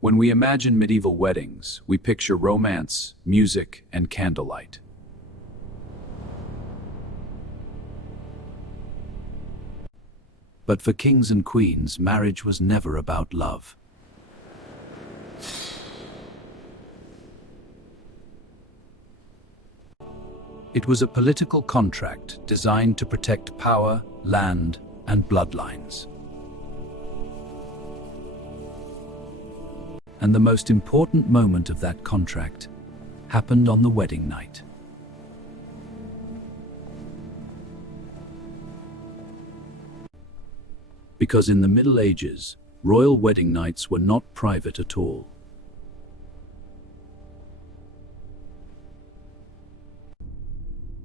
When we imagine medieval weddings, we picture romance, music, and candlelight. But for kings and queens, marriage was never about love. It was a political contract designed to protect power, land, and bloodlines. And the most important moment of that contract happened on the wedding night. Because in the Middle Ages, royal wedding nights were not private at all.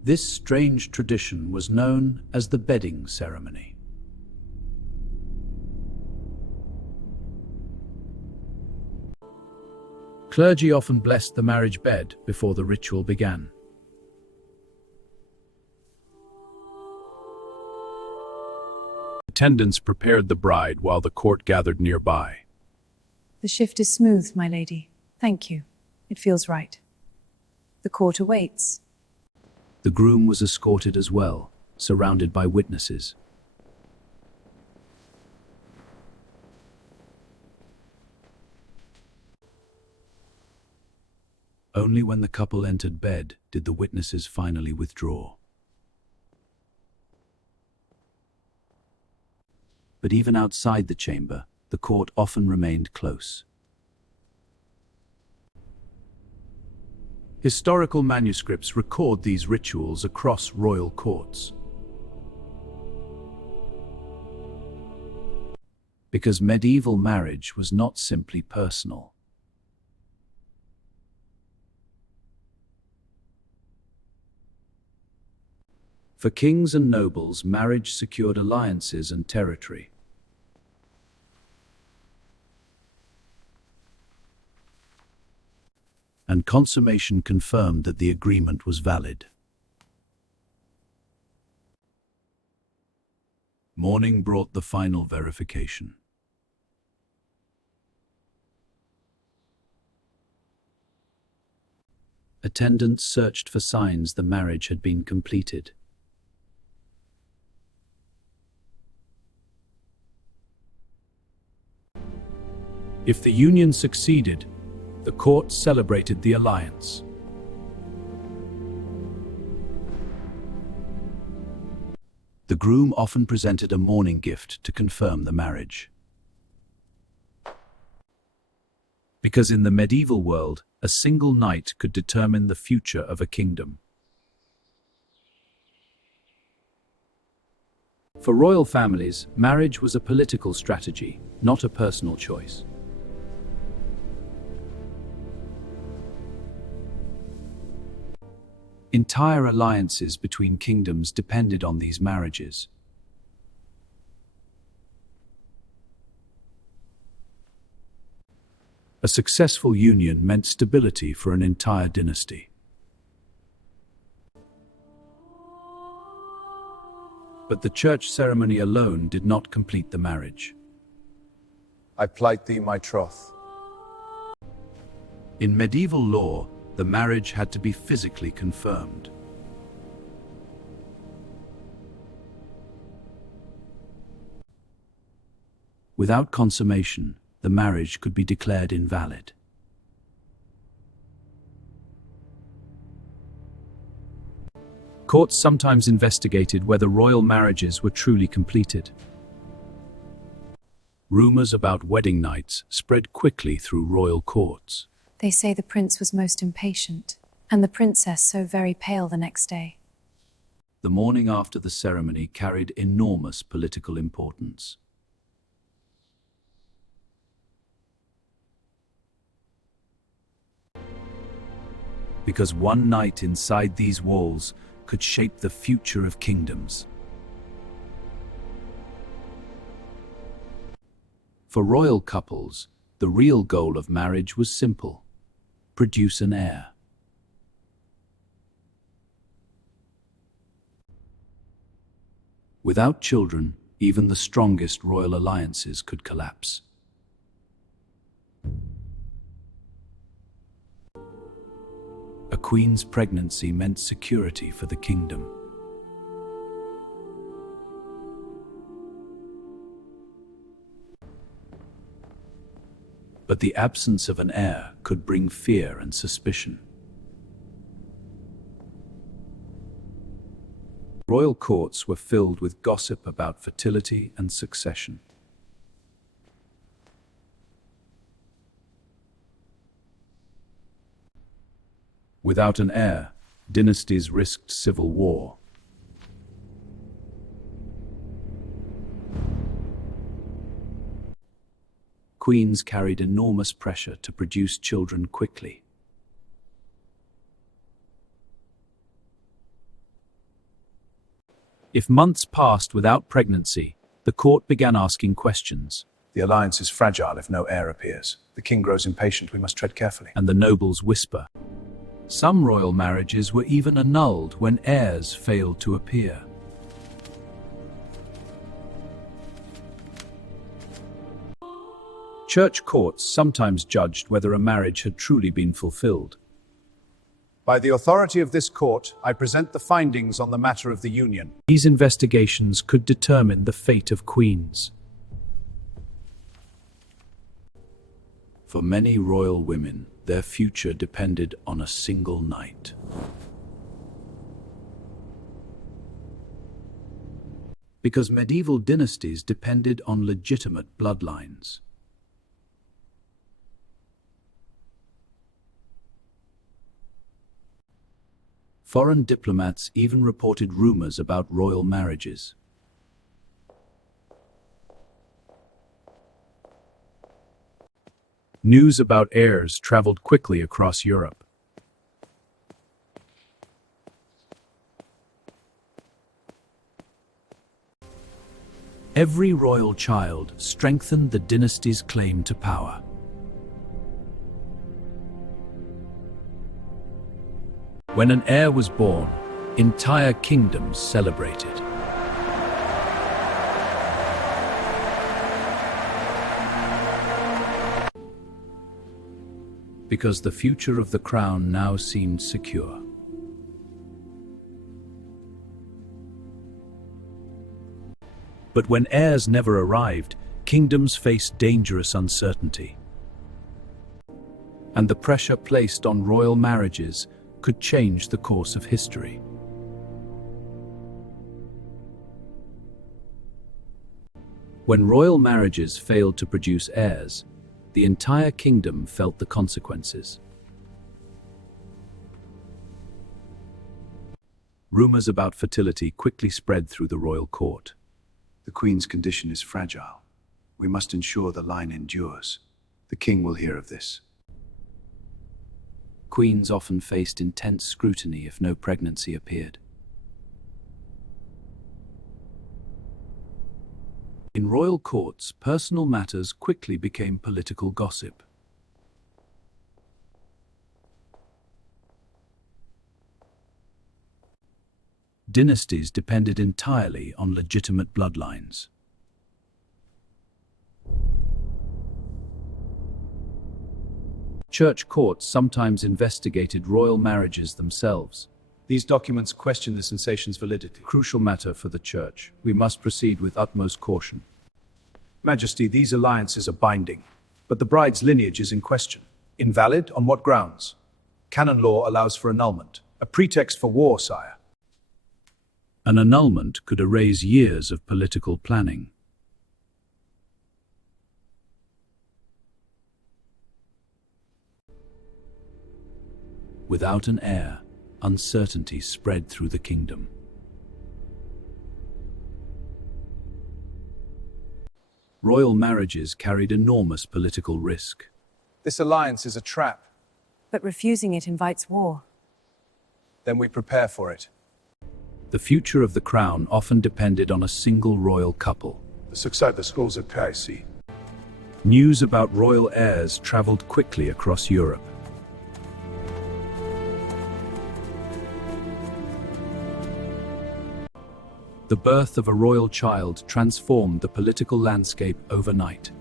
This strange tradition was known as the bedding ceremony. Clergy often blessed the marriage bed before the ritual began. Attendants prepared the bride while the court gathered nearby. The shift is smooth, my lady. Thank you. It feels right. The court awaits. The groom was escorted as well, surrounded by witnesses. Only when the couple entered bed did the witnesses finally withdraw. But even outside the chamber, the court often remained close. Historical manuscripts record these rituals across royal courts. Because medieval marriage was not simply personal. For kings and nobles, marriage secured alliances and territory. And consummation confirmed that the agreement was valid. Morning brought the final verification. Attendants searched for signs the marriage had been completed. If the union succeeded, the court celebrated the alliance. The groom often presented a mourning gift to confirm the marriage. Because in the medieval world, a single night could determine the future of a kingdom. For royal families, marriage was a political strategy, not a personal choice. Entire alliances between kingdoms depended on these marriages. A successful union meant stability for an entire dynasty. But the church ceremony alone did not complete the marriage. I plight thee my troth. In medieval law, the marriage had to be physically confirmed. Without consummation, the marriage could be declared invalid. Courts sometimes investigated whether royal marriages were truly completed. Rumors about wedding nights spread quickly through royal courts. They say the prince was most impatient, and the princess so very pale the next day. The morning after the ceremony carried enormous political importance. Because one night inside these walls could shape the future of kingdoms. For royal couples, the real goal of marriage was simple: produce an heir. Without children, even the strongest royal alliances could collapse. Queen's pregnancy meant security for the kingdom. But the absence of an heir could bring fear and suspicion. Royal courts were filled with gossip about fertility and succession. Without an heir, dynasties risked civil war. Queens carried enormous pressure to produce children quickly. If months passed without pregnancy, the court began asking questions. The alliance is fragile if no heir appears. The king grows impatient. We must tread carefully. And the nobles whisper. Some royal marriages were even annulled when heirs failed to appear. Church courts sometimes judged whether a marriage had truly been fulfilled. By the authority of this court, I present the findings on the matter of the union. These investigations could determine the fate of queens. For many royal women, their future depended on a single night. Because medieval dynasties depended on legitimate bloodlines. Foreign diplomats even reported rumors about royal marriages. News about heirs traveled quickly across Europe. Every royal child strengthened the dynasty's claim to power. When an heir was born, entire kingdoms celebrated. Because the future of the crown now seemed secure. But when heirs never arrived, kingdoms faced dangerous uncertainty. And the pressure placed on royal marriages could change the course of history. When royal marriages failed to produce heirs, the entire kingdom felt the consequences. Rumors about fertility quickly spread through the royal court. The queen's condition is fragile. We must ensure the line endures. The king will hear of this. Queens often faced intense scrutiny if no pregnancy appeared. In royal courts, personal matters quickly became political gossip. Dynasties depended entirely on legitimate bloodlines. Church courts sometimes investigated royal marriages themselves. These documents question the sensation's validity. Crucial matter for the Church. We must proceed with utmost caution. Majesty, these alliances are binding, but the bride's lineage is in question. Invalid? On what grounds? Canon law allows for annulment. A pretext for war, sire. An annulment could erase years of political planning. Without an heir, uncertainty spread through the kingdom. Royal marriages carried enormous political risk. This alliance is a trap. But refusing it invites war. Then we prepare for it. The future of the crown often depended on a single royal couple. The success of the schools at Paris. News about royal heirs traveled quickly across Europe. The birth of a royal child transformed the political landscape overnight.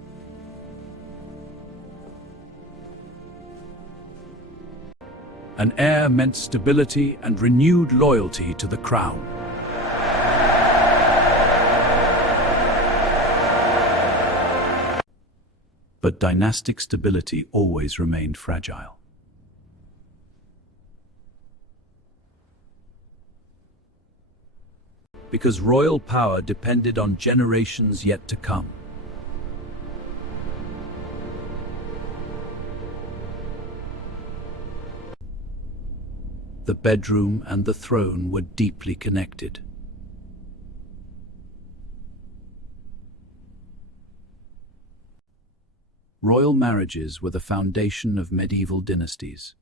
An heir meant stability and renewed loyalty to the crown. But dynastic stability always remained fragile. Because royal power depended on generations yet to come. The bedroom and the throne were deeply connected. Royal marriages were the foundation of medieval dynasties.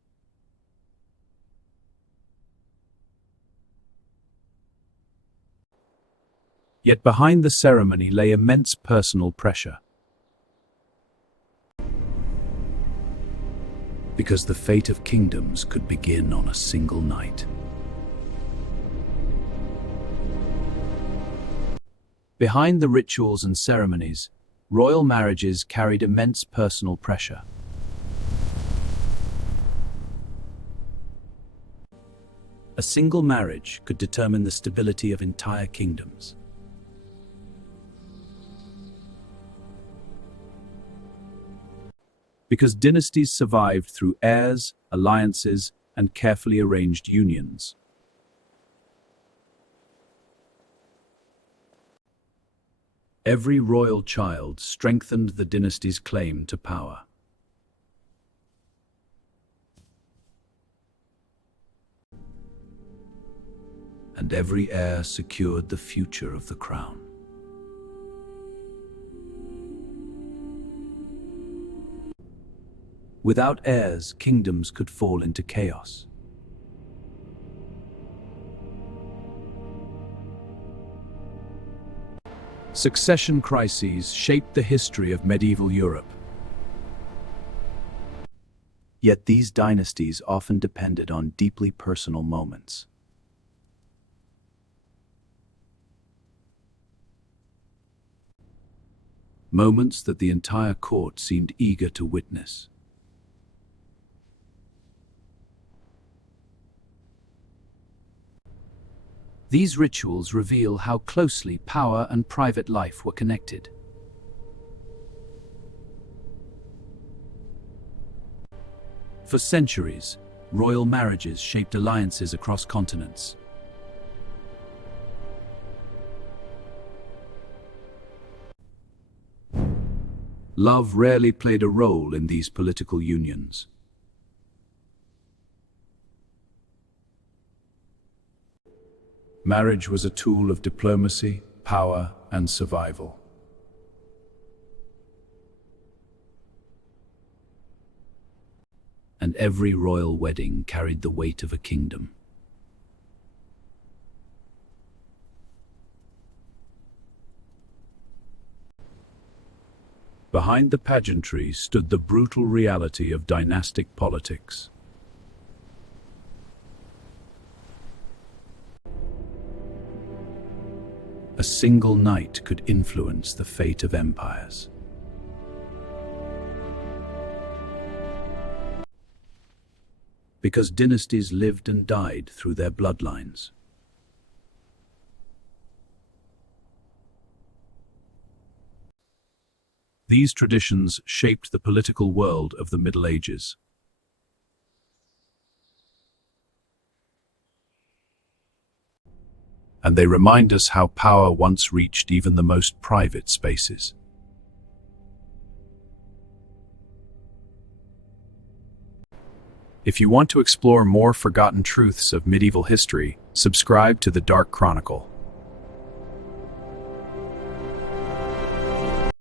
Yet behind the ceremony lay immense personal pressure. Because the fate of kingdoms could begin on a single night. Behind the rituals and ceremonies, royal marriages carried immense personal pressure. A single marriage could determine the stability of entire kingdoms. Because dynasties survived through heirs, alliances, and carefully arranged unions. Every royal child strengthened the dynasty's claim to power. And every heir secured the future of the crown. Without heirs, kingdoms could fall into chaos. Succession crises shaped the history of medieval Europe. Yet these dynasties often depended on deeply personal moments. Moments that the entire court seemed eager to witness. These rituals reveal how closely power and private life were connected. For centuries, royal marriages shaped alliances across continents. Love rarely played a role in these political unions. Marriage was a tool of diplomacy, power, and survival. And every royal wedding carried the weight of a kingdom. Behind the pageantry stood the brutal reality of dynastic politics. A single night could influence the fate of empires. Because dynasties lived and died through their bloodlines. These traditions shaped the political world of the Middle Ages. And they remind us how power once reached even the most private spaces. If you want to explore more forgotten truths of medieval history, subscribe to the Dark Chronicle.